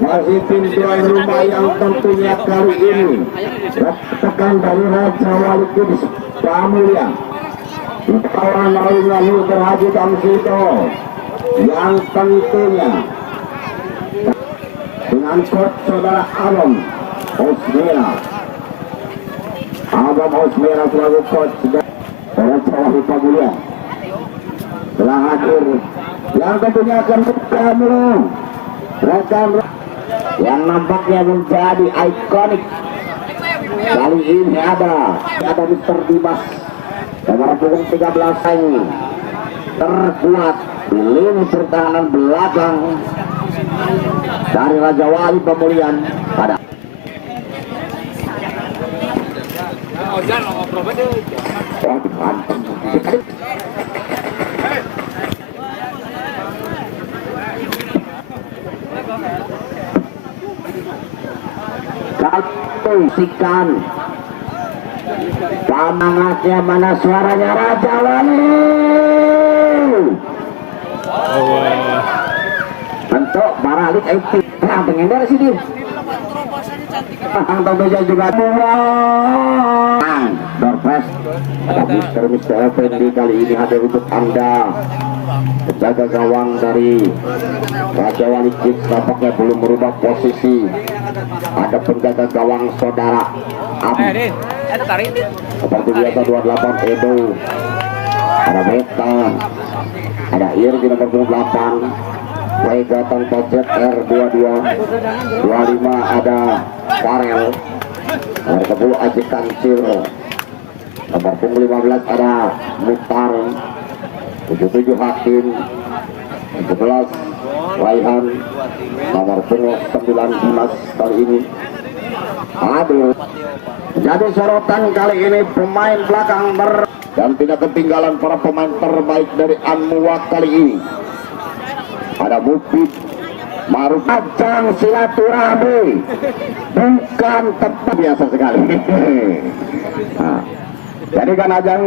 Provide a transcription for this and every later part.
masih tim tuan rumah yang tentunya kali ini tekan dari Raja Wali Kudus Pramulya kawan lainnya Nur Haji Tamsito yang tentunya dengan coach saudara Abam Osmera selaku coach Raja Wali Pramulya telah hadir yang tentunya akan bertemu rekan yang nampaknya menjadi ikonik kali ini ada Mr. Dimas nomor punggung 13 ini terkuat di lini pertahanan belakang dari Raja Wali Pemulihan pada kalkusikan semangatnya mana suaranya Raja Wali untuk baralik itu yang pengen dari sini ang tampilnya juga Dorpes ada Mr. Effendi kali ini hadir untuk Anda. Penjaga gawang dari Raja Wali Kids nampaknya belum merubah posisi. Ada penjaga gawang saudara Am seperti biasa 28 Edo, ada Beta, ada Irgi nomor 28, Vega tanpa ZR22, 25 ada Farel, nomor 10 Aji Kancil, nomor 15 ada Mutar, 77 Hakim, 17 Raihan, nomor 9 Dimas kali ini hadir. Jadi sorotan kali ini pemain belakang dan tidak ketinggalan para pemain terbaik dari Anmuwa kali ini. Ada Mufid Maruf ajang silaturahmi bukan tempat biasa sekali. Nah, jadi kan ajang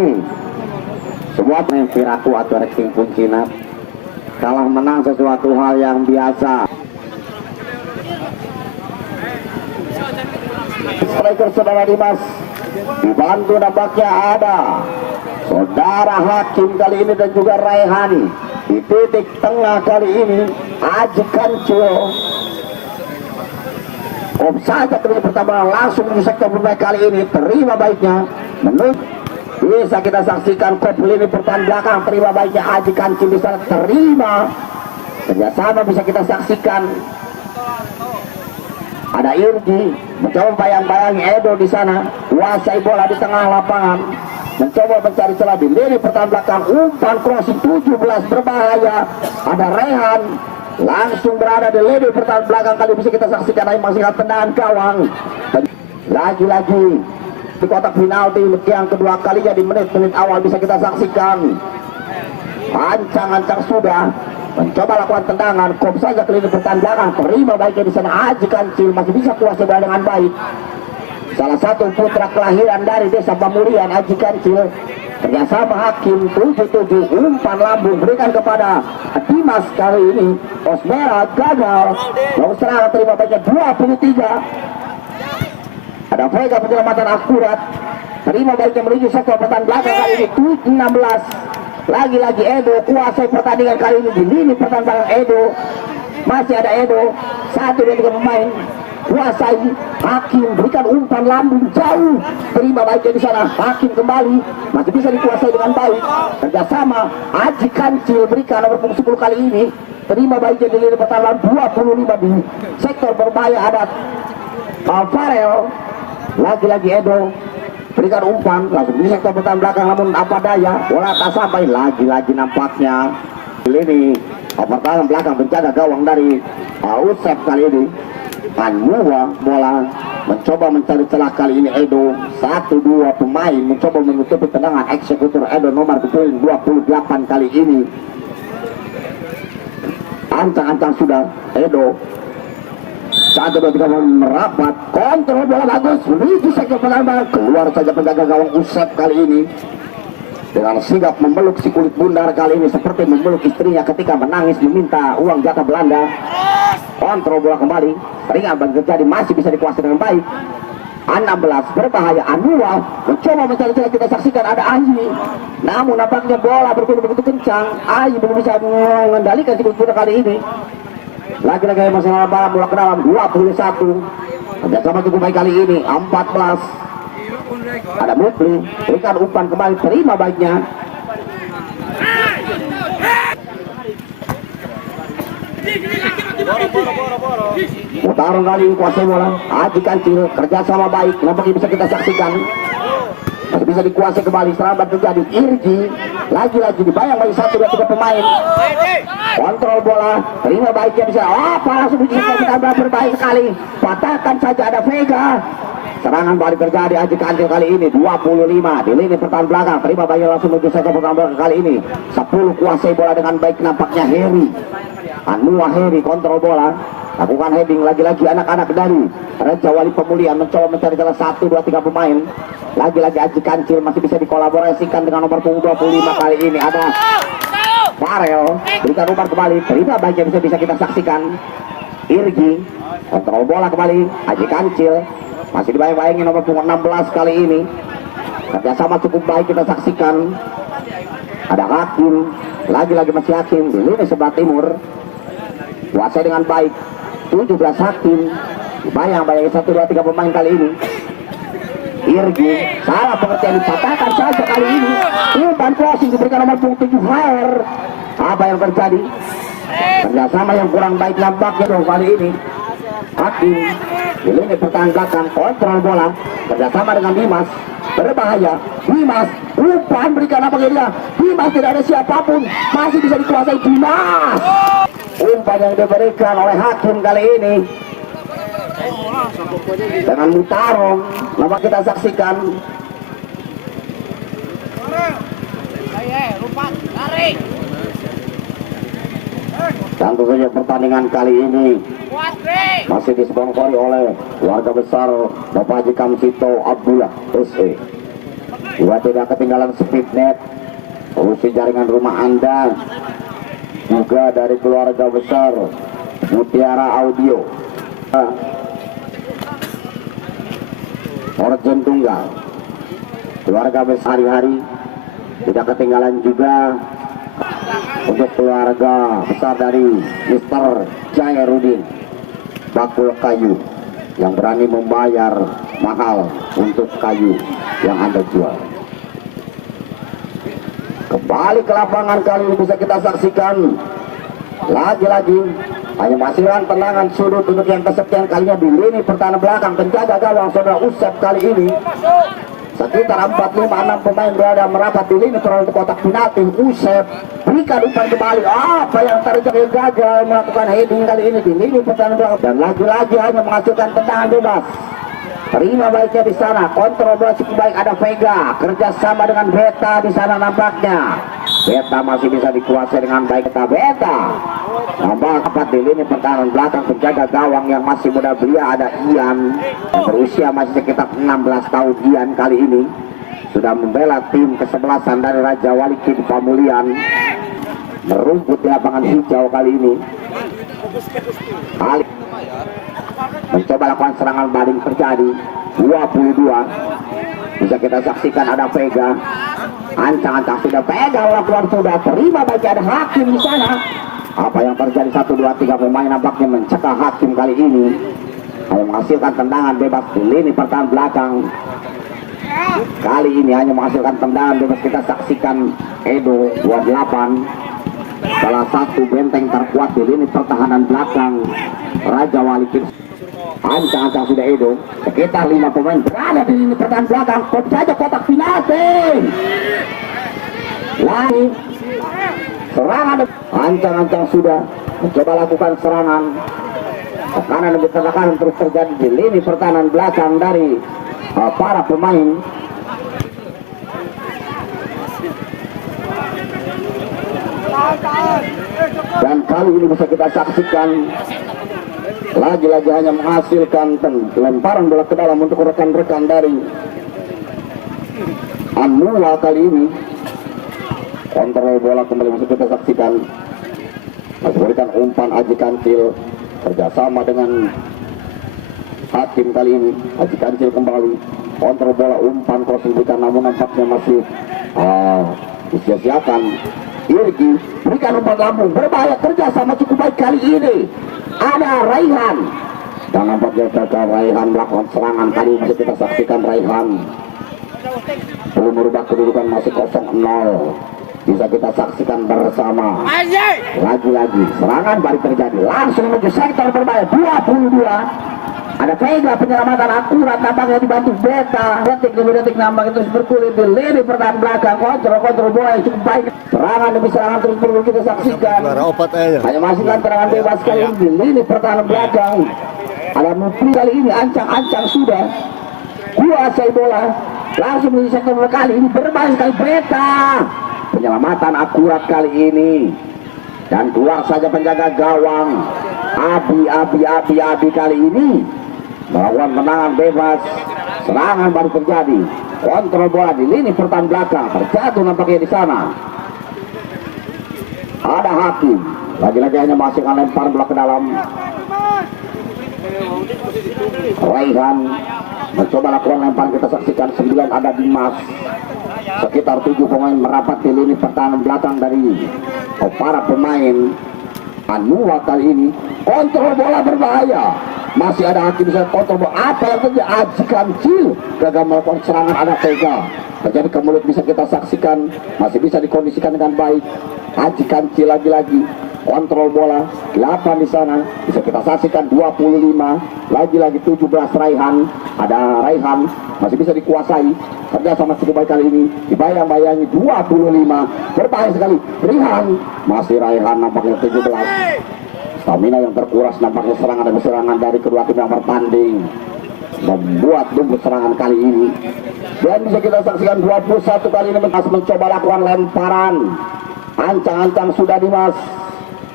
semua main piraku atau ranking kuncinya kalah menang sesuatu hal yang biasa. Striker saudara Dimas dibantu nampaknya ada saudara Hakim kali ini dan juga Raihan di titik tengah kali ini Aji Kancil saja terus pertama langsung di sektor bermain kali ini terima baiknya menurut bisa kita saksikan kop lini pertahanan belakang terima baiknya Aji Kancil bisa terima kerjasama bisa kita saksikan. Ada Irgi mencoba bayang-bayangi Edo di sana, kuasai bola di tengah lapangan, mencoba mencari celah di lini pertahanan belakang, umpan crossing 17 berbahaya. Ada Rehan langsung berada di lini pertahanan belakang kali bisa kita saksikan masih tendangan gawang. Lagi-lagi di kotak penalti yang kedua kalinya di menit-menit awal bisa kita saksikan. Ancang-ancang sudah mencoba lakukan tendangan, kop saja ke lini pertahanan belakang, terima baiknya di sana Aji Kancil masih bisa kuasai bola dengan baik. Salah satu putra kelahiran dari desa Pamulian Aji Kancil, kerjasama Hakim 77 umpan lambung berikan kepada Dimas kali ini. Osmera gagal, lalu serangan terima baiknya 23. Ada Vega penyelamatan akurat, terima baiknya menuju sektor pertahanan belakang kali ini 16. Lagi-lagi Edo kuasai pertandingan kali ini di lini pertahanan Edo. Masih ada Edo, 1-2-3 pemain kuasai. Hakim berikan umpan lambung jauh, terima baiknya di sana. Hakim kembali masih bisa dikuasai dengan baik. Kerjasama Aji Kancil berikan nomor 10 kali ini, terima baiknya di lini pertahanan 25 di sektor berbahaya. Ada Farel, lagi-lagi Edo berikan umpan langsung di sektor pertahanan belakang, namun apa daya bola tak sampai. Lagi-lagi nampaknya ini pertahanan belakang penjaga gawang dari Usep kali ini Anmuwa bola mencoba mencari celah kali ini. Edo 1-2 pemain mencoba menutupi tendangan eksekutor Edo nomor 28 kali ini. Ancang-ancang sudah Edo 1-2-3 merapat, kontrol bola bagus menuju sektor pertahanan, keluar saja penjaga gawang Usep kali ini. dengan sigap memeluk si kulit bundar kali ini seperti memeluk istrinya ketika menangis meminta uang jatah Belanda. Kontrol bola kembali, ringan dan terjadi masih bisa dikuasai dengan baik. 16 berbahaya. Anwar mencoba mencari celah, kita saksikan ada Ayi, namun nampaknya bola bergulir begitu kencang. Ayi belum bisa mengendalikan si kulit bundar kali ini. Lagi-lagi masalah bola ke dalam 21. Kerjasama cukup baik kali ini. 14. Ada Mukli, berikan umpan kembali, terima baiknya. Mutarung kali ini kuasai bola. Aji Kancil kerjasama baik, nampaknya bisa kita saksikan. Masih bisa dikuasai kembali, serangan terjadi. Irgi lagi-lagi dibayang bagi 1, 2, 3 pemain. Kontrol bola, terima baiknya bisa. Langsung kita berbahaya sekali. Patahkan saja, ada Vega. Serangan balik terjadi. Aji Kancil kali ini 25 di lini pertahanan belakang, terima baik langsung menuju sektor pertahanan belakang kali ini. 10 kuasai bola dengan baik, nampaknya Heri. Anwar Heri kontrol bola, lakukan heading lagi-lagi anak-anak dari Raja Wali Pemulihan mencoba mencari salah 1, 2, 3 pemain. Lagi-lagi Aji Kancil masih bisa dikolaborasikan dengan nomor 25 kali ini ada Farel, berikan umpan kembali, terima baiknya bisa kita saksikan. Irgi kontrol bola kembali, Aji Kancil masih dibayang-bayangin nomor 16 kali ini. Kerjasama cukup baik kita saksikan. Ada Hakim, lagi-lagi masih Hakim di lini sebelah timur, kuasai dengan baik. 17 Hakim, bayang-bayangin 1, 2, 3 pemain kali ini. Irgi, salah pengertian, dipatahkan saja kali ini. Umpan crossing diberikan nomor 7 Hair. Apa yang terjadi? Kerjasama yang kurang baik nampaknya dong kali ini. Hakim di lini pertahanan belakang, kontrol bola, kerjasama dengan Dimas, berbahaya. Dimas, umpan berikan apa dia? Dimas, tidak ada siapapun, masih bisa dikuasai Dimas. Umpan yang diberikan oleh Hakim kali ini dengan Mutarong, nama kita saksikan. Tentu saja pertandingan kali ini masih disponsori oleh keluarga besar Bapak Haji Kamsito Abdullah SE. Juga tidak ketinggalan Speednet, solusi jaringan rumah Anda. Juga dari keluarga besar Mutiara Audio, Orjen Tunggal, keluarga besar hari-hari. Tidak ketinggalan juga untuk keluarga besar dari Mr. Jairudin Bakul Kayu, yang berani membayar mahal untuk kayu yang Anda jual. Kembali ke lapangan kali ini bisa kita saksikan. Lagi-lagi hanya menghasilkan tendangan sudut untuk yang kesekian kalinya di lini pertahanan belakang. Penjaga gawang saudara Usep kali ini. Sekitar 4-5-6 pemain berada merapat di lini pertahanan kotak penalti. Usep berikan umpan kembali. Apa yang terjadi, gagal melakukan heading kali ini di lini pertahanan belakang. Dan lagi-lagi hanya menghasilkan tendangan bebas. Terima baiknya di sana, kontrol bola cukup baik, ada Vega kerjasama dengan Beta di sana nampaknya. Beta masih bisa dikuasai dengan baik. Beta nampak dapat di lini pertahanan belakang, penjaga gawang yang masih muda belia ada Ian, berusia masih sekitar 16 tahun. Ian kali ini sudah membela tim kesebelasan dari Raja Wali Pemulihan, merumput di lapangan hijau kali ini. Ali mencoba lakukan serangan baling terjadi. 22 bisa kita saksikan ada Vega, ancang-ancang sudah Vega lakukan, sudah terima bagi ada Hakim di sana. Apa yang terjadi? 1, 2, 3 pemain nampaknya mencegah Hakim kali ini, hanya menghasilkan tendangan bebas di lini pertahanan belakang. Kali ini hanya menghasilkan tendangan bebas. Kita saksikan Edo 28, salah satu benteng terkuat di lini pertahanan belakang Raja Wali. Ancang-ancang sudah Edo, sekitar 5 pemain berada di lini pertahanan belakang. Kok saja kotak penalti. Lagi serangan, ancang-ancang sudah mencoba lakukan serangan. Tekanan demi tekanan terus terjadi di lini pertahanan belakang dari para pemain. Dan kali ini bisa kita saksikan lagi-lagi hanya menghasilkan lemparan bola ke dalam untuk rekan-rekan dari Anwar kali ini. Kontrol bola kembali bisa kita saksikan. Masih berikan umpan Aji Kancil kerjasama dengan Hakim kali ini. Aji Kancil kembali kontrol bola, umpan cross diberikan, namun nampaknya masih disia-siakan. Irgi berikan umpan lambung berbahaya, kerjasama cukup baik kali ini. Ada Raihan dan nampaknya gagal. Raihan melakukan serangan kali ini bisa kita saksikan. Raihan belum merubah kedudukan, masih 0-0. Bisa kita saksikan bersama. Lagi-lagi serangan balik terjadi, langsung menuju sektor berbahaya 22. Ada Vega, penyelamatan akurat nampaknya dibantu Beta. Detik demi detik nampaknya terus berkulit di lini pertahanan belakang. Kontrol bola yang cukup baik. Serangan demi serangan terus perlu kita saksikan. Hanya masih tendangan bebas kali ini di lini pertahanan belakang. Ada Mufli kali ini ancang-ancang sudah kuasai bola. Langsung menuju sektor kali ini berbahaya sekali Beta. Penyelamatan akurat kali ini. Dan keluar saja penjaga gawang. Abi kali ini melakukan tendangan bebas. Serangan baru terjadi. Kontrol bola di lini pertahanan belakang. Terjatuh nampaknya di sana. Ada Hakim. Lagi-lagi hanya masih akan lempar bola ke dalam. Raihan mencoba lakukan lempar, kita saksikan 9 ada Dimas. Sekitar 7 pemain merapat di lini pertahanan belakang dari para pemain Anua kali ini. Kontrol bola berbahaya. Masih ada Hakim bisa kontrol bola. Apa yang terjadi? Aji Kancil gagal melakukan serangan. Ada Vega terjadi ke mulut, bisa kita saksikan. Masih bisa dikondisikan dengan baik. Aji Kancil lagi-lagi kontrol bola 8 di sana, bisa kita saksikan 25. Lagi-lagi 17 Raihan. Ada Raihan masih bisa dikuasai. Kerja sama cukup baik kali ini. Dibayang-bayangi 25. Berbahaya sekali. Raihan masih Raihan nampaknya 17. Stamina yang terkuras nampaknya serangan demi serangan dari kedua tim yang bertanding membuat lumbut serangan kali ini. Dan bisa kita saksikan 21 kali ini mencoba lakukan lemparan. Ancang-ancang sudah Dimas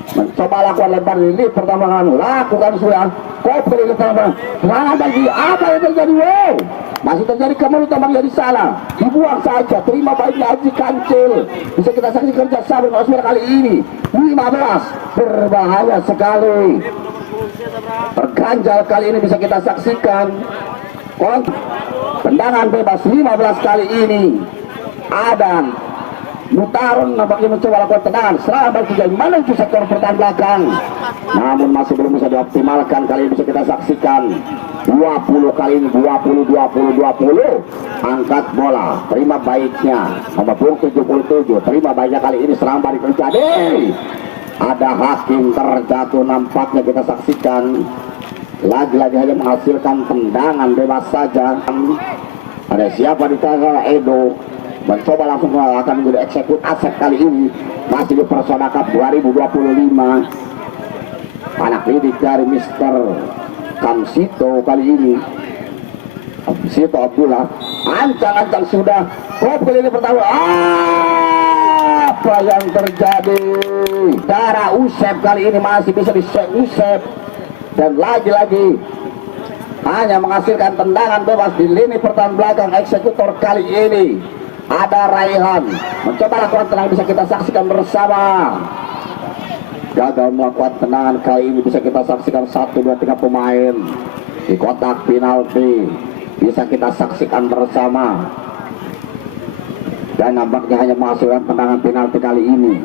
mencoba lakukan lempar ini pertambangan, lakukan sudah kopel ke pertambangan. Serangan lagi, apa yang terjadi? Wow, masih terjadi kemudian tambang jadi salah, dibuang saja. Terima baiknya Aji Kancil. Bisa kita saksikan kerja sama Osmir kali ini 15. Berbahaya sekali. Terganjal kali ini bisa kita saksikan. Tendangan bebas 15 kali ini. Adam Mutaron nampaknya mencoba lakukan tendangan serangan balik terjadi menuju sektor pertahanan belakang, namun masih belum bisa dioptimalkan. Kali ini bisa kita saksikan 20 kali ini 20 angkat bola, terima baiknya nomor 77, terima baiknya kali ini serangan balik terjadi. Ada Hakim terjatuh nampaknya kita saksikan. Lagi-lagi hanya menghasilkan tendangan bebas saja. Ada siapa di tengah? Edo mencoba langsung akan menjadi eksekut aset kali ini. Masih di Persona Cup 2025. Anak didik dari Mr. Kamsito kali ini. Kamsito Abdullah. Ancang-ancang sudah. Kopel ini pertama. Apa yang terjadi? Dara Usep kali ini masih bisa di Usep. Dan lagi-lagi hanya menghasilkan tendangan bebas di lini pertahanan belakang. Eksekutor kali ini ada Raihan mencoba lakukan tendangan, bisa kita saksikan bersama. Gagal melakukan tendangan kali ini, bisa kita saksikan 1, 2, 3 pemain di kotak penalti, bisa kita saksikan bersama. Dan nampaknya hanya menghasilkan tendangan penalti kali ini.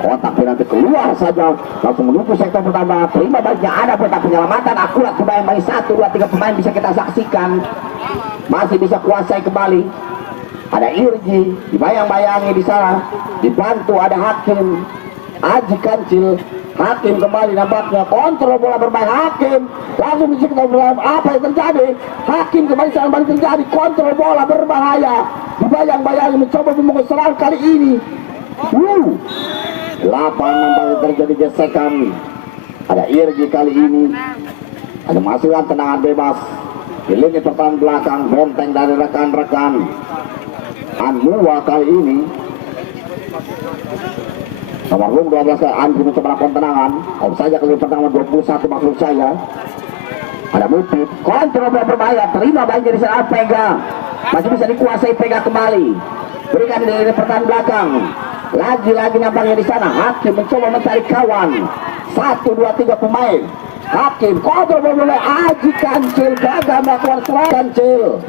Kotak penalti keluar saja, langsung menuju sektor pertama. Terima baiknya ada kotak penyelamatan akurat. Dibayang-bayangi 1, 2, 3 pemain bisa kita saksikan. Masih bisa kuasai kembali. Ada Irgi, dibayang-bayangi di sana, dibantu ada Hakim, Aji Kancil. Hakim kembali nampaknya kontrol bola berbahaya. Hakim langsung di sekitar bola. Apa yang terjadi? Hakim kembali serangan balik terjadi, kontrol bola berbahaya. Dibayang-bayangi mencoba memukul serangan kali ini. 8 nampaknya terjadi gesekan. Ada Irgi kali ini. Ada masukan tendangan bebas di lini pertahanan belakang, benteng dari rekan-rekan Anua kali ini. Nomor 12 Andri mencoba lakukan tendangan. Saja kali pertama 21 maksud saya. Ada Mufid, kontrol bola berbahaya. Terima baik dari sana Vega. Masih bisa dikuasai Vega kembali. berikan di pertahanan belakang. Lagi-lagi nampaknya di sana Hakim mencoba mencari kawan. 1, 2, 3 pemain. Hakim kontrol bola, Aji Kancil gagal melakukan serangan. Kancil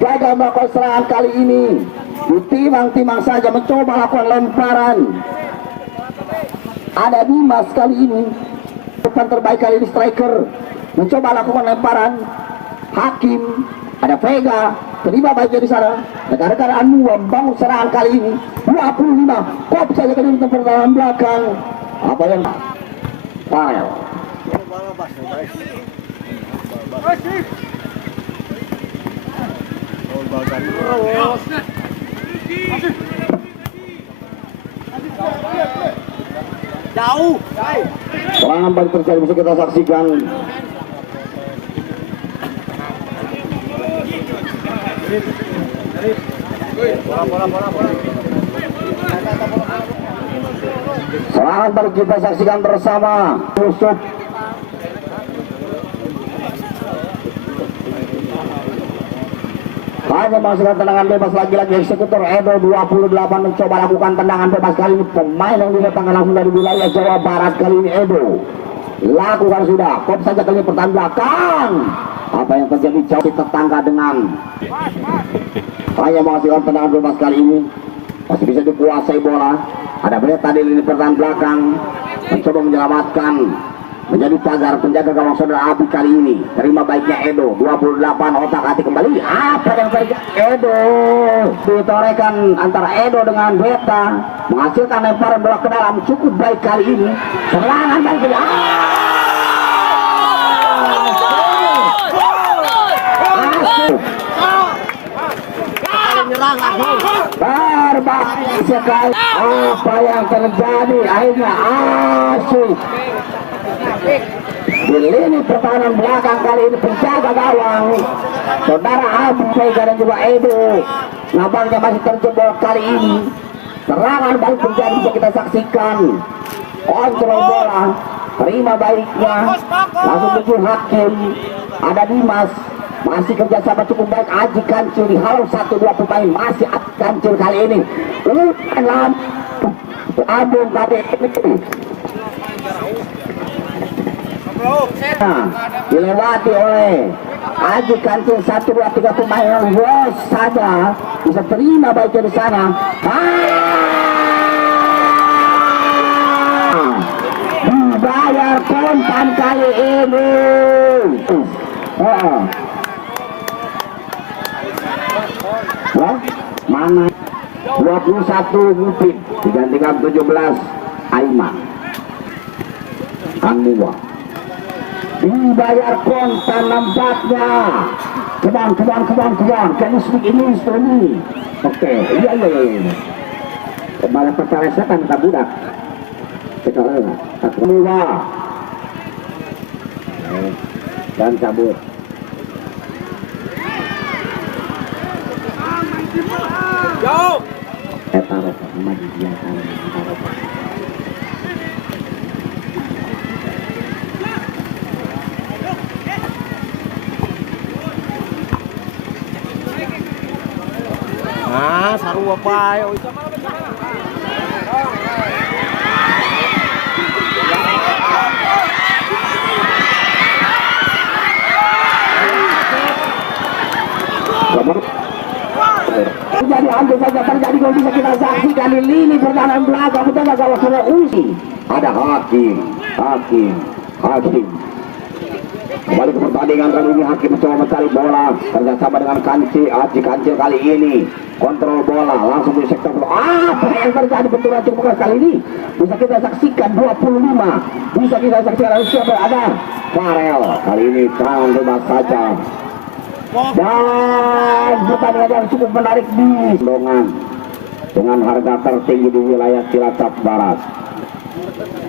gagal melakukan serangan kali ini. Ditimang-timang saja mencoba melakukan lemparan. Ada Dimas kali ini, depan terbaik kali ini, striker mencoba lakukan lemparan. Hakim, ada Vega, terima baiknya di sana. Rekan-rekan Anu membangun serangan kali ini. 25, kop saja ke dalam pertahanan belakang. Apa yang Farel? Jauh. Serangan balik terjadi, bisa kita saksikan. Serangan balik kita saksikan bersama. Yusuf hanya menghasilkan tendangan bebas. Lagi-lagi eksekutor Edo 28 mencoba lakukan tendangan bebas. Kali ini pemain yang didatangkan langsung dari wilayah Jawa Barat. Kali ini Edo lakukan sudah, kop saja kali ini pertahanan belakang. Apa yang terjadi jauh di tetangga dengan hanya menghasilkan tendangan bebas. Kali ini masih bisa dikuasai bola. Ada Breta tadi lini pertahanan belakang mencoba menyelamatkan, menjadi pagar penjaga gawang saudara Abi kali ini. Terima baiknya Edo 28, otak-atik kembali. Apa yang terjadi? Edo ditorekan antara Edo dengan Breta, menghasilkan lemparan bola ke dalam. Cukup baik kali ini. Serangan baik kali. Berbahaya sekali. Apa yang terjadi? Akhirnya Asuk di lini pertahanan belakang kali ini, penjaga gawang saudara Abi Vega dan juga Edo nampaknya masih terjebak kali ini. Serangan balik terjadi, bisa kita saksikan. Kontrol bola, terima baiknya langsung tuju Hakim. Ada Dimas, masih kerjasama cukup baik. Aji Kancil di halau 1-2 pemain, masih Aji Kancil kali ini. Abung kali ini dilewati oleh Aji Kancil. 1-2-3 pemain yang bos saja bisa terima baiknya di sana. Dibayar kontan kali ini. Mana 21 Mupin digantikan 17 Aiman Kandua. Dibayar kontan nampaknya. Kebang. Can you speak English for me? Oke, iya. Kembali percaya kan tak budak. Sekarang tak semua. Dan cabut. Jauh. Taruh sama dia taruh. Saru apa ya? Jadi hampir saja terjadi gol, bisa kita saksikan di lini pertahanan belakang menjaga gawang saudara Uzi. Ada Hakim. Kembali ke pertandingan kali ini. Hakim mencoba mencari bola kerjasama dengan Aji Kancil kali ini. Kontrol bola langsung di sektor bola. Apa yang terjadi? Benturan cukup kali ini bisa kita saksikan. 25 bisa kita saksikan. Siapa ada? Farel kali ini tangan bebas saja. Dan pertandingan yang cukup menarik di Dongan dengan harga tertinggi di wilayah Cilacap Barat.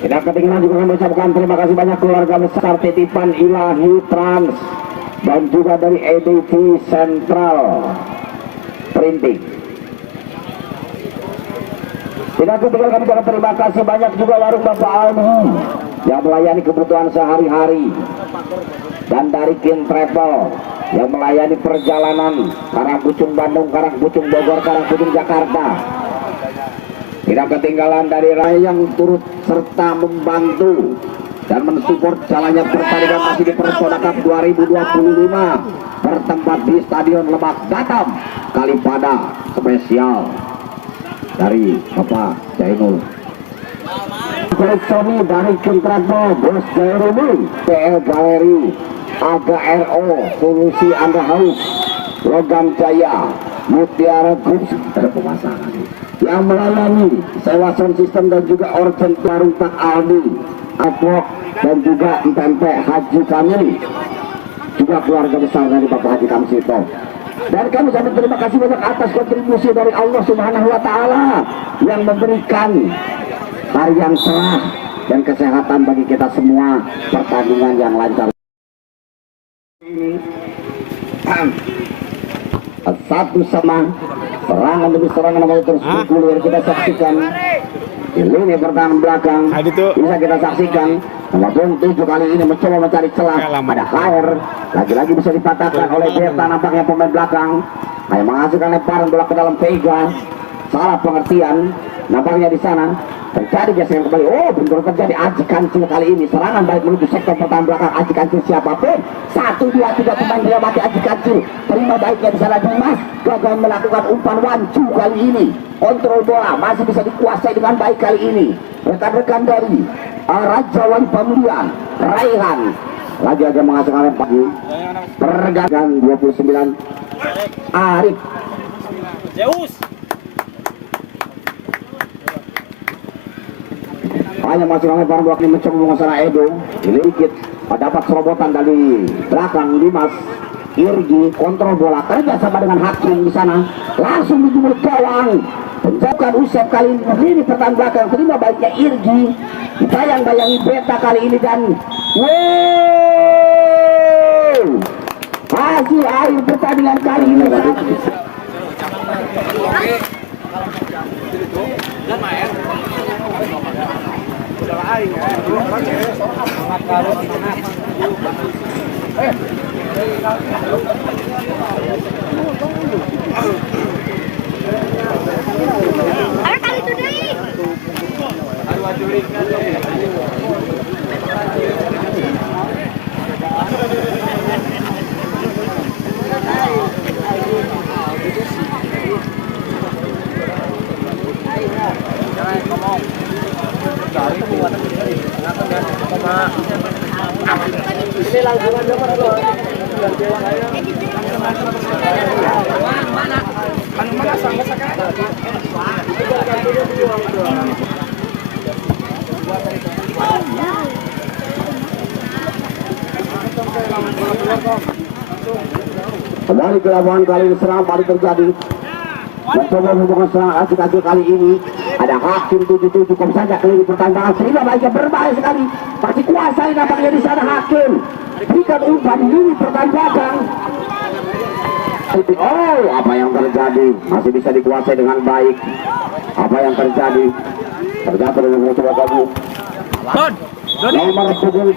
Tidak ketinggalan juga kami mengucapkan terima kasih banyak keluarga besar titipan Ilahi Trans dan juga dari EDV Central Printing. Tidak ketinggalan kami juga terima kasih banyak juga warung Bapak Almi yang melayani kebutuhan sehari-hari, dan dari Kin Travel yang melayani perjalanan Karangpucung Bandung, Karangpucung Bogor, Karangpucung Jakarta. Tidak ketinggalan dari raya yang turut serta membantu dan mensupport jalannya pertandingan masih di Persona Cup 2025 bertempat di Stadion Lebak Batam, Kalipada spesial dari Bapak Jainul. Sony dari Kontraktor Bos Jairumi, PL Galeri, AGRO, Solusi Anda Haus, Logam Jaya, Mutiara Group, ada pemasangan yang melayani sewa sound system dan juga organ warung Pak Aldi, Apok dan juga MPMP Haji Kamil, juga keluarga besar dari Bapak Haji Kamsito. Dan kami sangat terima kasih banyak atas kontribusi dari Allah Subhanahu wa Ta'ala yang memberikan hari yang cerah dan kesehatan bagi kita semua, pertandingan yang lancar. Ini satu sama serangan demi serangan yang terus bergulir kita saksikan di lini pertahanan belakang. Bisa kita saksikan nomor 7 kali ini mencoba mencari celah pada Khair, lagi-lagi bisa dipatahkan oleh Berta, nampaknya pemain belakang hanya menghasilkan lemparan bola ke dalam Vega. Salah pengertian nampaknya di sana terjadi gesekan kembali. Oh, betul terjadi Aji Kancil kali ini. Serangan balik menuju sektor pertahanan belakang Aji Kancil siapapun. 1, 2, 3 pemain dia mati Aji Kancil. Terima baiknya di sana Dimas. Gagal melakukan umpan wancu kali ini. Kontrol bola masih bisa dikuasai dengan baik kali ini. Rekan-rekan dari Raja Wali Pemulihan, Raihan. Lagi-lagi menghasilkan lempar. Pergantian 29 Arif. Zeus. Hanya masih lempar bola ini mencoba menguasai Edo. Ini dikit dapat serobotan dari belakang Dimas. Irgi kontrol bola kerja sama dengan Hakim di sana, langsung di mulut gawang. Penjauhan Usep kali ini pertahanan belakang, terima baiknya Irgi. Bayang-bayangi Beta kali ini dan wow, hasil akhir pertandingan kali ini. Kembali ke lapangan kali ini serangan balik terjadi. Mencoba membuka serangan asik-asik kali ini. Ada Hakim 77 kom saja kali ini pertandingan. Sehingga baiknya berbahaya sekali. Masih kuasai nampaknya di sana Hakim. Berikan umpan ini pertandingan. Oh, apa yang terjadi? Masih bisa dikuasai dengan baik. Apa yang terjadi? Terjatuh dengan mencoba bagus. Nomor 7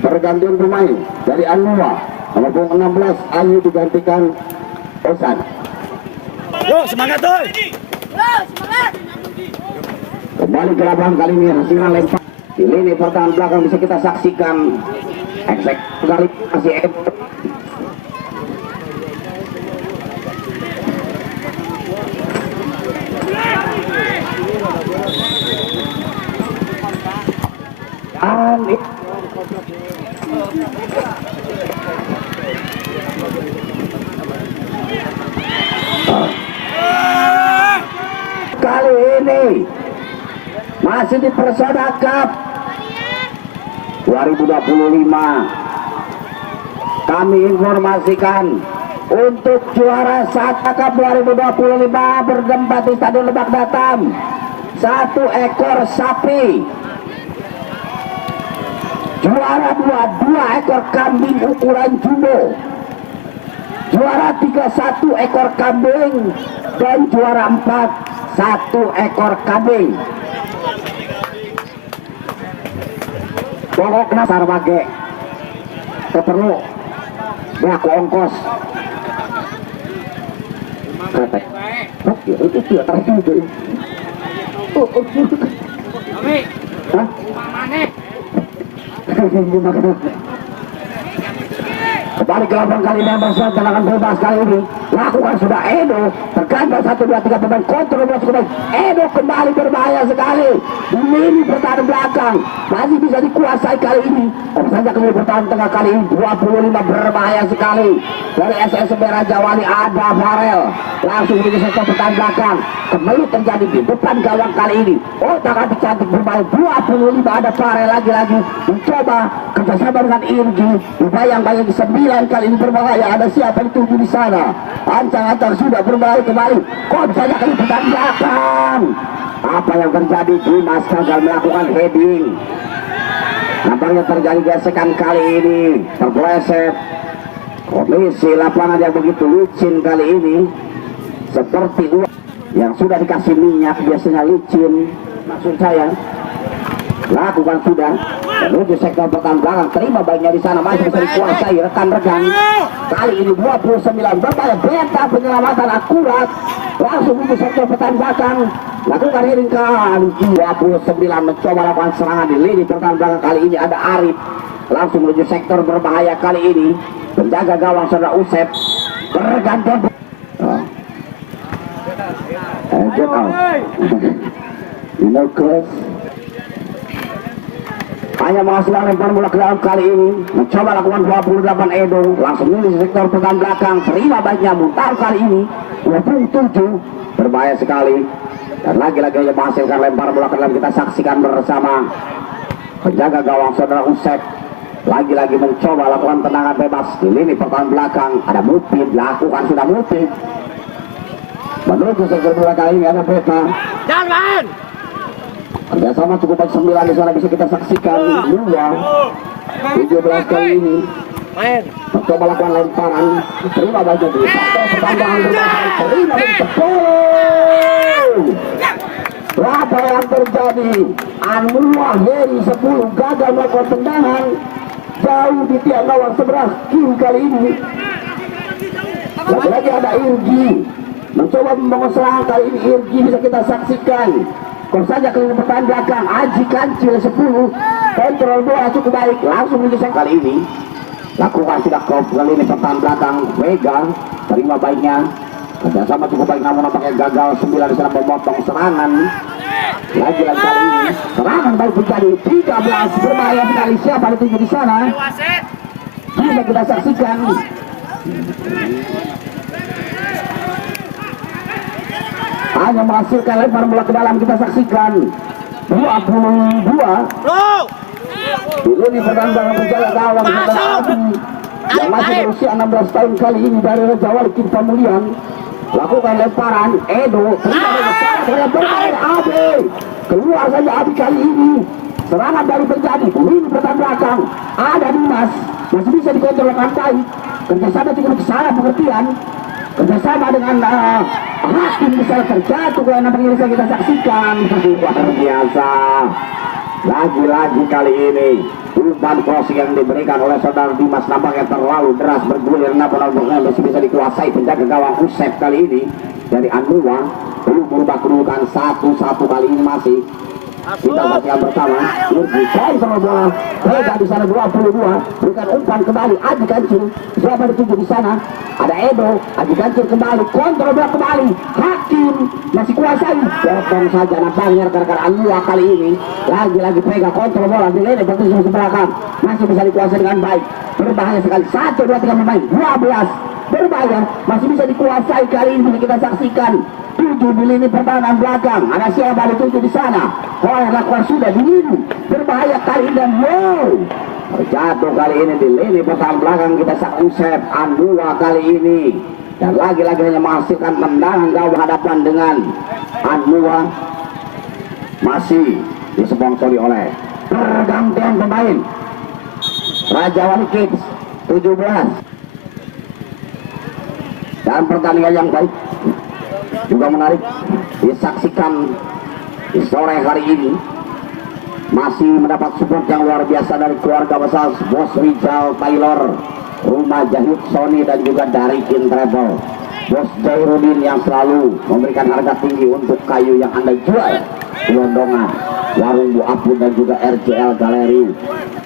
pergantian pemain dari Anua. Nomor 16 Ayu digantikan Osan. Yo, semangat tuh. Kembali ke lapangan kali ini hasilnya lempar. Di lini pertahanan belakang bisa kita saksikan eksekusi kali masih kali ini masih di Persona Cup 2025. Kami informasikan untuk juara Sata Cup 2025 bertempat di Stadion Lebak Batam. 1 ekor sapi. Juara 2 ekor kambing ukuran jumbo. Juara 3 1 ekor kambing dan juara 4 1 ekor kambing. Pokoknya sarwage perlu Ngaku ongkos. Kata, oh, itu tidak terjadi. Oh, hah? Kembali ke lapang kali ini bersama tendangan bebas kali ini lakukan sudah Edo tergantung 1, 2, 3 pemain kontrol bola cukup baik. Edo kembali berbahaya sekali di lini pertahanan belakang masih bisa dikuasai kali ini. Tentu saja kali pertahanan tengah kali ini 25 berbahaya sekali dari SSB Raja Wali. Ada Farel langsung di sektor pertahanan belakang kembali terjadi di depan gawang kali ini. Oh tangan cantik berbahaya 25. Ada Farel lagi-lagi mencoba kerjasama dengan Irgi dibayang-bayang 9 kali ini berbahaya. Ada siapa yang tuju di sana? Ancang-ancang sudah berbahaya kembali. Kok bisa kali pertahanan belakang? Apa yang terjadi? Dimas gagal melakukan heading. Nampaknya terjadi gesekan kali ini. Terpleset. Kondisi lapangan yang begitu licin kali ini seperti yang sudah dikasih minyak biasanya licin. Maksud saya lakukan sudah menuju sektor pertahanan belakang. Terima baiknya di sana masih bisa dikuasai rekan-rekan. Kali ini 29 berbahaya. Beta penyelamatan akurat langsung menuju sektor pertahanan belakang. Lakukan heading kali 29 mencoba lakukan serangan di lini pertahanan belakang. Kali ini ada Arif langsung menuju sektor berbahaya kali ini. Penjaga gawang saudara Usep bergantian. Get out. Close. Hanya menghasilkan lempar bola ke dalam kali ini. Mencoba lakukan 28 Edo langsung menuju sektor pertahanan belakang. Terima baiknya Muntar kali ini 27 berbahaya sekali. Dan lagi-lagi hanya menghasilkan lempar bola ke dalam. Kita saksikan bersama penjaga gawang saudara Usep lagi-lagi mencoba lakukan tendangan bebas di lini pertahanan belakang. Ada Mutid, lakukan sudah Mutid menuju sektor bola kali ini. Ada Beta Jangan. kerjasama cukup baik 9 di sana bisa kita saksikan. 17 kali ini mencoba lakukan lemparan. Terima baiknya di sektor pertahanan belakang. Terima baik 10. Apa yang terjadi? Anwar Heri 10 gagal melakukan tendangan jauh di tiang gawang sebelah kiri kali ini. Lagi-lagi ada Irgi mencoba membangun serangan kali ini. Irgi bisa kita saksikan. Kok saja keliling pertahanan belakang. Aji Kancil 10 kontrol bola cukup baik langsung menyelesaikan kali ini. Lakukan sudah kop kali ini pertahanan belakang. Vega terima baiknya kerjasama cukup baik namun nampaknya gagal. 9 di sana memotong serangan. Lagi-lagi kali ini serangan baik terjadi 13 berbahaya sekali. Siapa dituju di sana? Bisa kita saksikan. Hanya menghasilkan lempar bola ke dalam. Kita saksikan 22 di lini pertahanan penjaga gawang yang masih berusia 16 tahun kali ini dari Raja Wali Kim Pamulian. Lakukan lemparan Edo berbahaya. Abi keluar saja Abi kali ini. Serangan dari terjadi di lini pertahanan belakang. Ada Dimas masih bisa dikontrol lantai. Kerjasama cukup kesana pengertian. Kerjasama dengan Hakim bisa terjatuh yang nampaknya bisa kita saksikan. Luar biasa. Lagi-lagi kali ini umpan crossing yang diberikan oleh saudara Dimas nampaknya terlalu deras bergulir. Namun masih bisa dikuasai penjaga gawang Usep kali ini dari Anwar. Belum merubah kedudukan 1-1 kali ini masih. Kita saksikan bersama. Nurgi kontrol bola. Vega di sana 22. Berikan umpan kembali Aji Kancil. Siapa dituju di sana? Ada Edo. Aji Kancil kembali. Kontrol bola kembali. Hakim masih kuasai. Potong saja nampaknya rekan-rekan Anwar kali ini. Lagi-lagi Vega kontrol bola di lini bertuju ke belakang. Masih bisa dikuasai dengan baik. Berbahaya sekali. 1, 2, 3 pemain. 12 berbahaya. Masih bisa dikuasai kali ini. Kita saksikan 7 di lini pertahanan belakang. Ada siapa dituju di sana? Oleh lakukan sudah di lini berbahaya kali ini. Dan wow, terjatuh kali ini di lini pertahanan belakang. Kita saksikan Usep Anwar kali ini. Dan lagi-lagi hanya menghasilkan tendangan gawang hadapan dengan Anwar. Masih disponsori oleh pergantian pemain Raja Wali Kids 17. Dan pertandingan yang baik juga menarik disaksikan di sore hari ini. Masih mendapat support yang luar biasa dari keluarga besar Bos Rizal Taylor Rumah Jahit Sony dan juga Darikin Travel. Bos Jairudin yang selalu memberikan harga tinggi untuk kayu yang Anda jual. Gelondongan, Warung Bu Apu dan juga RJL Galeri,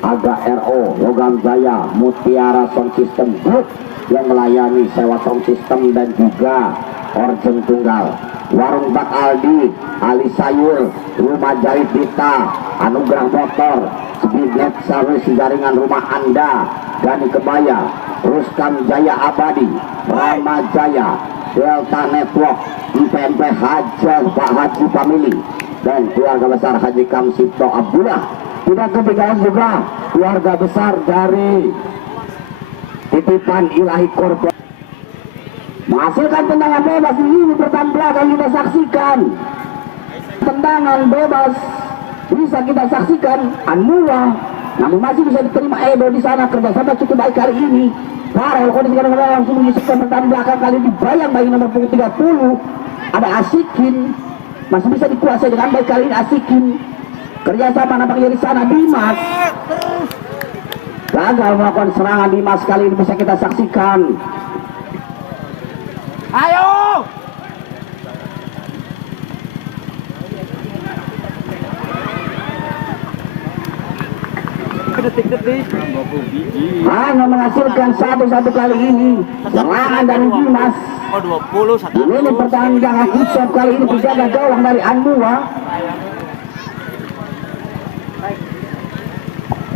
Aga RO, Logam Jaya, Mutiara Sound System Group yang melayani sewa sound system dan juga organ tunggal. Warung Bak Aldi, Ali Sayur, Rumah Jahit Dita, Anugerah Motor, Speednet Service jaringan rumah Anda, Gani Kebaya, Rustam Jaya Abadi, Rama Jaya, Delta Network, IPMP Hajar Pak Haji Family, dan keluarga besar Haji Kamsito Abdullah. Tidak ketinggalan juga keluarga besar dari Titipan Ilahi Korban menghasilkan tendangan bebas. Ini pertandingan belakang kita saksikan. Tendangan bebas bisa kita saksikan Anua, namun masih bisa diterima Edo di sana. Kerjasama cukup baik kali ini. Farel kondisi kadang-kadang langsung menyisipkan pertahanan belakang kali ini. Bayang bagi nomor punggung 30 ada Asikin, masih bisa dikuasai dengan baik kali ini Asikin. Kerjasama nampaknya di sana Dimas. Gagal melakukan serangan Dimas kali ini bisa kita saksikan. Ayo! Detik-detik. Hanya menghasilkan satu kali ini serangan dari Dimas. Oh 20 satu. Ini pertandingan Kusop kali ini berjaga gawang dari Andua.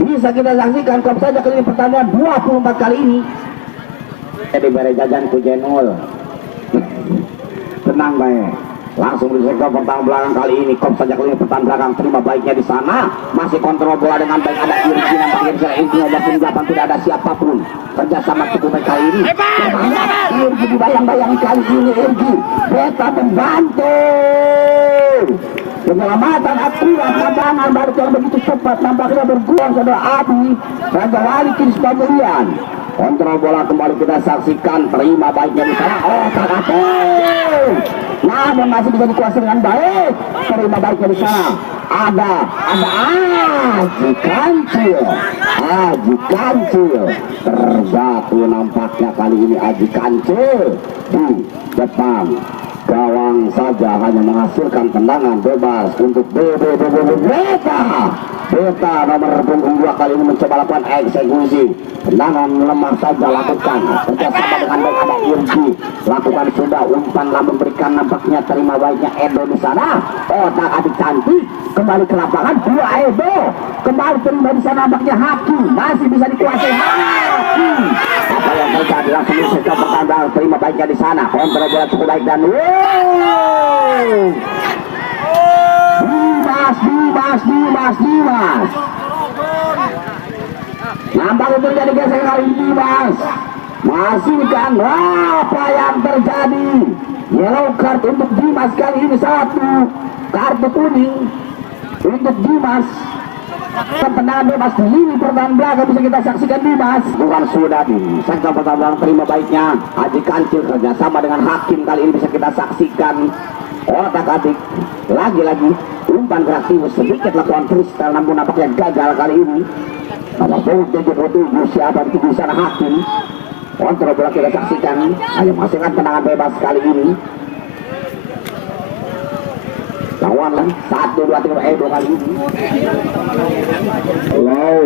Bisa kita saksikan klub saja kali ini pertandingan 24 kali ini. Jadi bare jajan ku Jenul. Tenang baik. Langsung disektor pertahanan belakang kali ini. Kop saja kali ini pertahanan belakang terima baiknya di sana. Masih kontrol bola dengan baik. Ada Irgi nampaknya di sana. Irgi ada penjapan, tidak ada siapapun. Kerjasama cukup baik kali ini. Irgi dibayang-bayang kali ini. Irgi Beta membantu. Penyelamatan akurat tendangan balik yang begitu cepat nampaknya berguang saudara Abi Raja Wali Kins Pamulian. Kontrol bola kembali kita saksikan, terima baiknya di sana. Oh, terkatung. Namun masih bisa dikuasai dengan baik. Terima baiknya di sana. Ada Aji Kancil. Aji Kancil terjatuh nampaknya kali ini Aji Kancil di depan gawang saja, hanya menghasilkan tendangan bebas untuk Beta nomor punggung 2 kali ini mencoba lakukan eksekusi. Tendangan lemah saja lakukan. Kerjasama dengan baik ada Irgi. Lakukan sudah umpan lalu memberikan nampaknya terima baiknya Edo di sana. Otak adik cantik kembali ke lapangan 2 Edo. Kembali terima di sana nampaknya Haki. Masih bisa dikuasai Haki. Apa yang terjadi langsung disektor pertandingan terima baiknya di sana. Kontrol bola cukup baik dan Dimas. Nampak itu jadi geser kali ini Dimas. Masih kan apa yang terjadi? Yellow card untuk Dimas kali ini, 1 kartu kuning untuk Dimas. Tendangan bebas di lini pertahanan belakang bisa kita saksikan Dimas. Bukan sudah di sektor pertahanan belakang terima baiknya Haji Kancil kerjasama dengan Hakim kali ini bisa kita saksikan. Otak adik lagi-lagi umpan kreatif sedikit lakukan kristal namun nampaknya gagal kali ini. Nomor punggung 77 siapa di sana Hakim. Kontrol bola kita saksikan, hanya menghasilkan tendangan bebas kali ini. Lawan 1, 2, 3 Edo kali ini. Lau.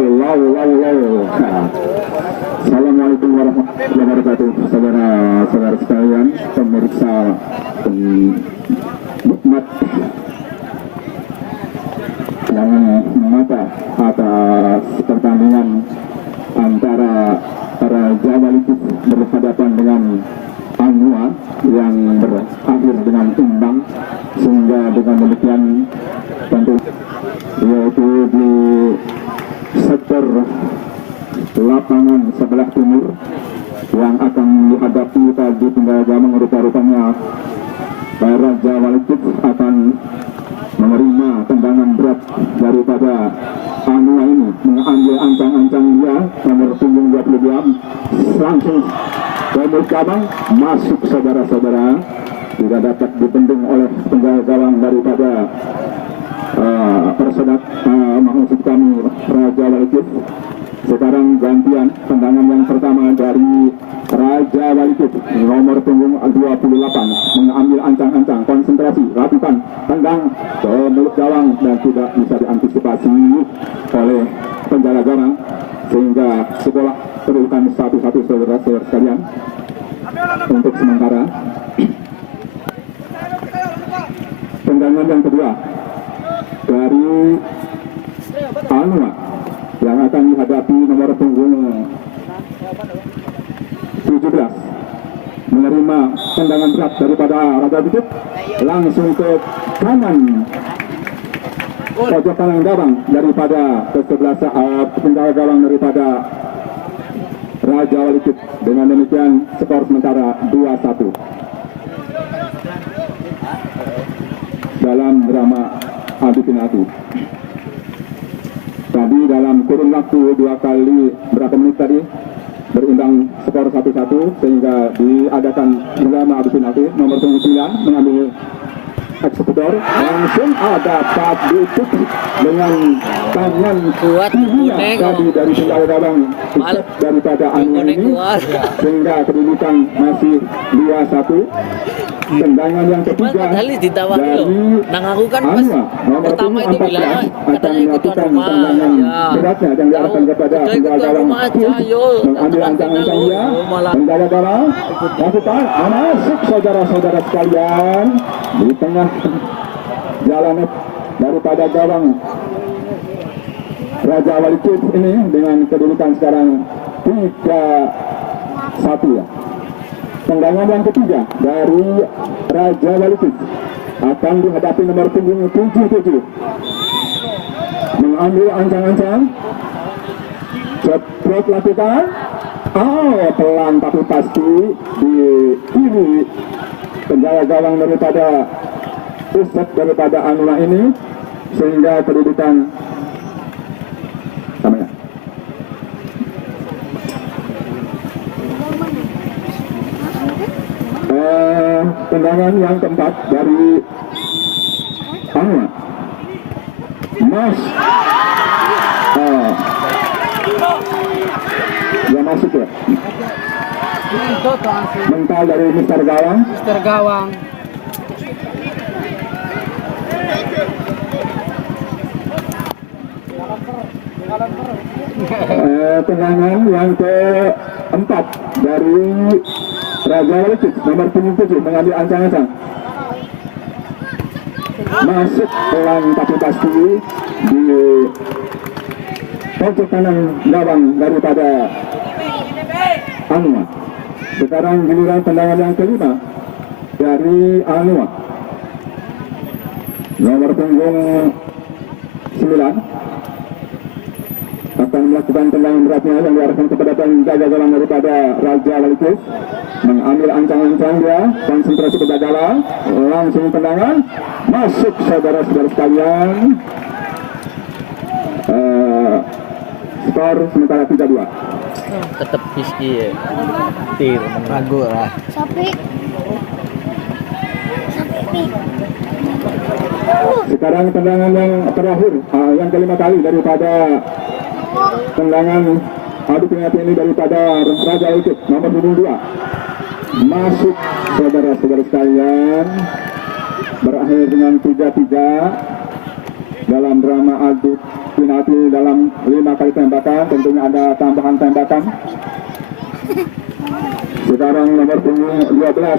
Assalamualaikum warahmatullahi wabarakatuh, saudara-saudara sekalian, pemirsa nikmat yang mata atas pertandingan antara Raja Walikus berhadapan dengan Anua yang berakhir dengan imbang, sehingga dengan demikian tentu yaitu di sektor lapangan sebelah timur yang akan dihadapi tadi tinggal gamang rupa-rupanya Raja Walikus akan menerima tendangan berat daripada Anua ini, mengambil ancang-ancang dia nomor punggung 22 langsung ke cabang masuk saudara-saudara, tidak dapat dibendung oleh tunggal gawang daripada maksud kami Raja Walikus. Sekarang gantian tendangan yang pertama dari Raja Walikit nomor punggung 28 mengambil ancang-ancang, konsentrasi, lakukan tendang ke mulut gawang dan tidak bisa diantisipasi oleh penjaga gawang sehingga sekolah kedudukan 1-1 saudara-saudara sekalian untuk sementara. Tendangan yang kedua dari Anua yang akan dihadapi nomor punggung 17 menerima tendangan berat daripada Raja Walikit langsung ke kanan pojok kanan gawang daripada kesebelasan penjaga gawang daripada Raja Walikit. Dengan demikian skor sementara 2-1 dalam drama adu penalti. Tadi dalam kurun waktu 2 kali berapa menit tadi berimbang skor 1-1 sehingga diadakan drama adu penalti. Nomor 9 mengambil eksekutor, langsung dapat ditutup dengan tangan kirinya tadi dari penjaga gawang daripada Anu ini sehingga kedudukan masih 2-1. Tendangan yang ketiga dari Anu nomor punggung 14 akan melakukan tendangan beratnya yang diarahkan kepada penjaga gawang mengambil ancang-ancang dia. Penjaga gawang lakukan masuk saudara-saudara sekalian di tengah jalan daripada gawang Raja Walikit ini dengan kedudukan sekarang 3-1 ya. Tendangan yang ketiga dari Raja Walikit akan dihadapi nomor punggung 77 mengambil ancang-ancang, cepat lakukan, pelan tapi pasti di kiri penjaga gawang daripada pusat daripada Anua ini sehingga kedudukan sama ya. Tendangan yang keempat dari Anua dia masuk ya mental dari Mister Gawang. Tendangan yang keempat dari Raja Walikit nomor 7 mengambil ancang-ancang, masuk pelan tapi pasti di pojok kanan gawang daripada Anua. Sekarang giliran tendangan yang kelima dari Anua nomor punggung 9 akan melakukan tendangan beratnya yang diarahkan kepada penjaga gawang daripada Raja Walikit. Mengambil ancang-ancang dia, konsentrasi penjaga gawang, langsung tendangan masuk saudara-saudara sekalian. Skor sementara 3-2. Tetap Rizky ya. Tir ragu lah. Sekarang tendangan yang terakhir, yang kelima kali daripada tendangan adu penalti ini daripada Raja Walikit nomor 22. Masuk saudara-saudara sekalian, berakhir dengan 3-3 dalam drama adu penalti dalam 5 kali tembakan. Tentunya ada tambahan tembakan. Sekarang nomor punggung 12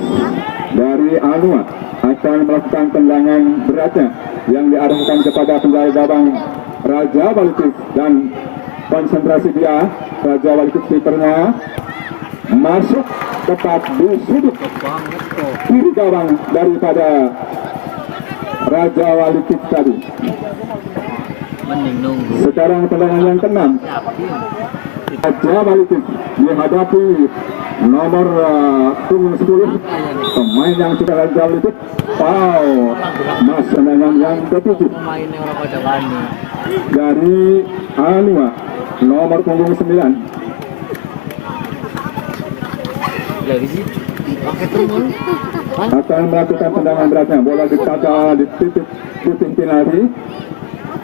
dari Anua akan melakukan tendangan beratnya yang diarahkan kepada penjaga gawang Raja Walikit dan konsentrasi dia Raja Walikit sweepernya masuk tepat di sudut kiri gawang daripada Raja Walikit tadi. Sekarang tendangan yang ke-6 Raja Walikit dihadapi nomor punggung 10 pemain yang sudah Raja Walikit. Mas tendangan yang ke-7 dari Anua nomor punggung 9 akan melakukan tendangan beratnya. Bola ditata di titik penalti,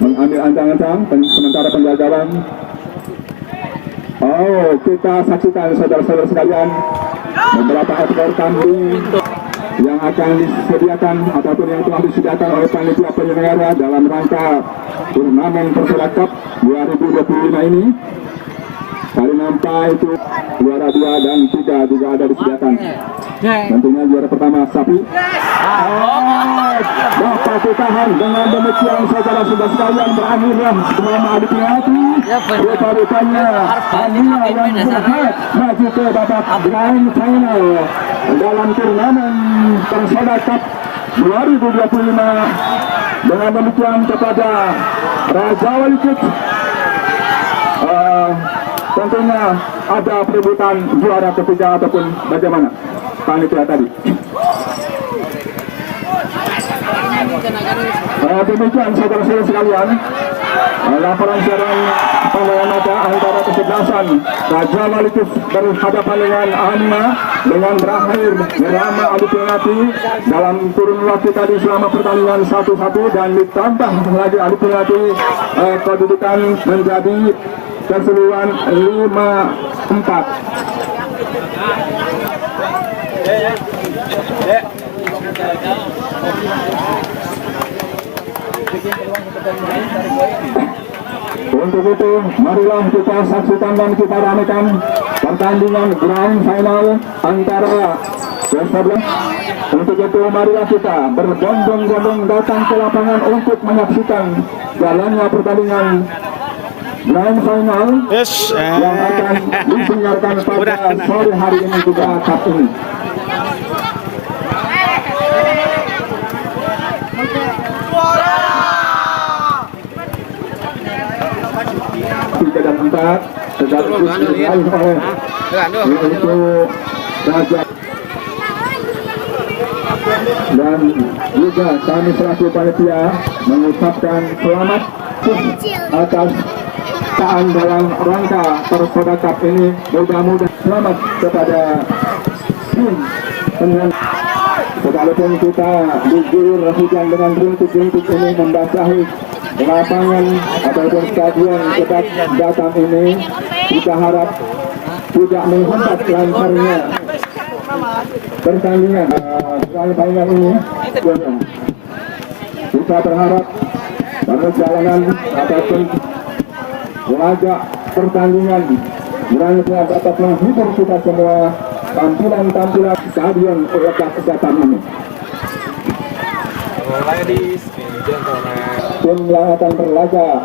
mengambil ancang-ancang sementara penjaga gawang Oh, kita saksikan saudara-saudara sekalian beberapa ekor kambing yang akan disediakan ataupun yang telah disediakan oleh panitia penyelenggara dalam rangka turnamen Persada Cup 2025 ini. Kali nampak itu juara 2 dan 3 juga ada disediakan. Tentunya juara pertama sapi. Dapat ditahan dengan demikian saudara-saudara sekalian berakhirlah drama adu penalti. Rupa-rupanya Amina yang berhak maju ke babak grand final dalam turnamen Persada Cup 2025. Dengan demikian kepada Raja Wali Kids tentunya ada perebutan juara ketiga ataupun bagaimana panitia tadi. Demikian saudara-saudara sekalian, laporan siaran pandangan mata antara kesebelasan Raja Malikus berhadapan dengan Anima dengan berakhir drama adu penalti dalam kurun waktu tadi selama pertandingan 1-1 dan ditambah lagi adu penalti, kedudukan menjadi keseluruhan 5-4. Untuk itu, marilah kita saksikan dan kita ramaikan pertandingan grand final antara kesebelasan. Untuk itu, marilah kita berbondong-bondong datang ke lapangan untuk menyaksikan jalannya pertandingan grand final yang akan disiarkan pada sore hari ini juga saat ini. Tiga dan 4 sedang diraih oleh yaitu Raja, dan juga kami selaku panitia mengucapkan selamat atas taan dalam rangka Persada Cup ini. Mudah-mudahan selamat kepada tim penyelenggaraan. Sekalipun kita diguyur hujan dengan rintik-rintik ini membasahi lapangan ataupun stadion kita datang ini, kita harap tidak menghambat lancarnya pertandingan final ini. Kita berharap perjalanan ataupun laga pertandingan berangkat dapat menghibur kita semua. Tampilan-tampilan stadion kesehatan ini. Ladies and gentlemen, Tim yang akan berlaga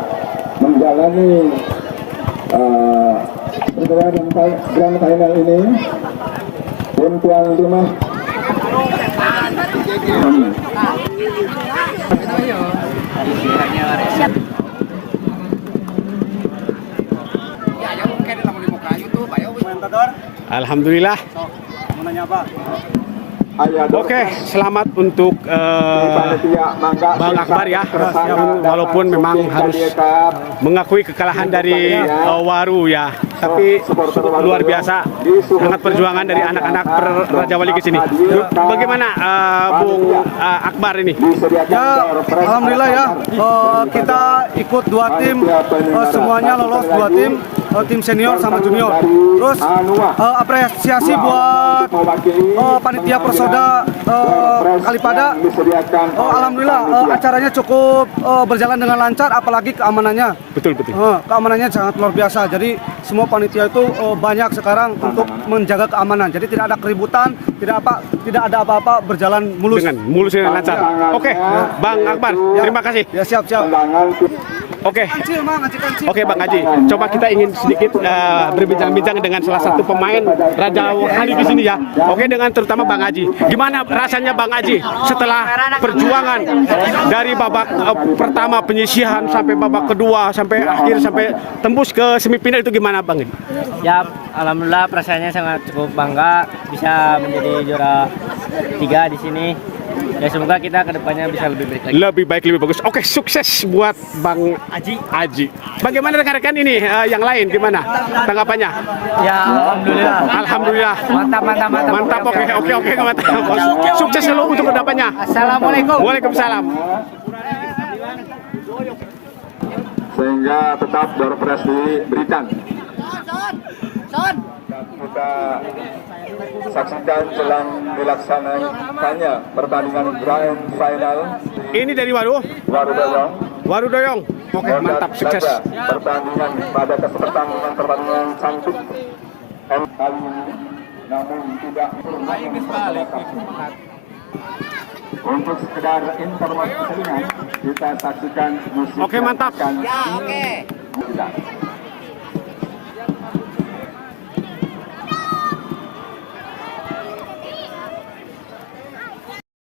menjalani perjalanan grand final ini pun tuan rumah alhamdulillah. Oke, selamat untuk Bang Akbar ya. Walaupun memang harus mengakui kekalahan dari Waru ya, tapi luar biasa sangat perjuangan dari anak-anak Raja Wali Kids ini. Bagaimana Bung Akbar ini? Ya, alhamdulillah ya. Kita ikut 2 tim, semuanya lolos 2 tim. Tim senior sama junior. Terus apresiasi buat panitia Persada Kalipada. Alhamdulillah acaranya cukup berjalan dengan lancar, apalagi keamanannya. Betul. Keamanannya sangat luar biasa. Jadi semua panitia itu banyak sekarang untuk menjaga keamanan. Jadi tidak ada keributan, tidak ada apa-apa, berjalan mulus. Dengan mulus dan lancar. Oke, Bang Akbar, terima kasih. Ya, siap. Oke, Bang Haji, coba kita ingin sedikit berbincang-bincang dengan salah satu pemain Raja Wali di sini ya. Oke, dengan terutama Bang Haji. Gimana rasanya Bang Haji setelah perjuangan dari babak pertama penyisihan sampai babak kedua sampai akhir sampai tembus ke semifinal itu gimana Bang Haji? Ya, alhamdulillah perasaannya sangat cukup bangga bisa menjadi juara 3 di sini. Ya semoga kita kedepannya bisa lebih baik lagi. Lebih baik, lebih bagus. Oke, sukses buat Bang Aji. Bagaimana rekan-rekan ini yang lain gimana tanggapannya? Ya alhamdulillah. Mantap. Oke, mantap. Sukses selalu untuk kedepannya. Assalamualaikum. Waalaikumsalam. sehingga tetap door press diberikan. Kita saksikan jelang dilaksanakannya pertandingan grand final Ini dari Waru Warudoyong. Doyong. Oke, mantap, sukses. Pertandingan pada pertandingan cantik kali ini, namun tidak untuk sekedar informasi ringan, kita saksikan musik. Oke, mantap. Ya, oke.